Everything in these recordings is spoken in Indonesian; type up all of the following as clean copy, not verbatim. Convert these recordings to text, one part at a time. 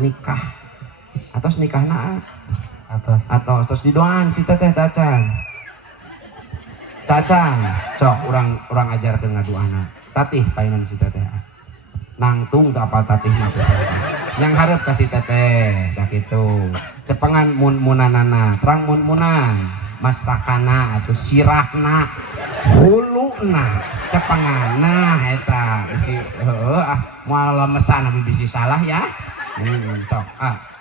nikah atau nikah atau terus didoaan si teteh tacan sok orang ajarkeun ngaduana tatih painan si teteh nangtung tak apa tatih mah yang harap kasih teteh dah gitu cepengan munanana terang munan mastakana atau sirahna huluna cepengan nah eta si moal lemesan abi bisi salah ya sok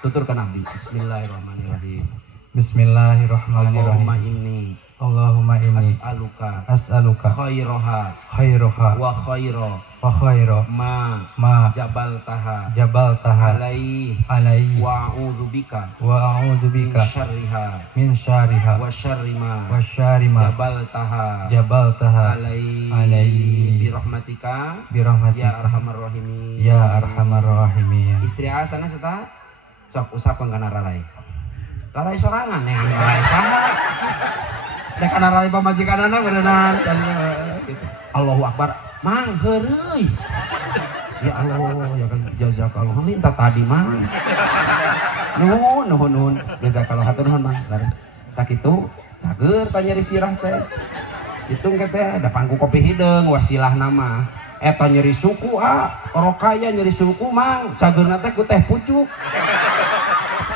tuturkan abdi bismillahirrahmanirrahim Bismillahirrahmanirrahim. Allahumma inni as'aluka khairaha wa khaira ma jabal taha alai wa a'udzubika min syarriha wa syarri ma jabal taha alai bi rahmatika ya arhamar rahimin istri asana seta sok usapkeun kana lalai sorangan yang lalai saha da kana lalai pamajikanana beuneunan gitu Allahu akbar mang heureuy ya Allah ya kan jazakallah minta tadi mang nuhun jazakallah hatur nuhun mang laras tak kitu cager nyeri sirah teh hitung teh da pangku kopi hideung wasilah nama eta nyeri suku rokaya nyeri suku mang cageurna teh ku teh pucuk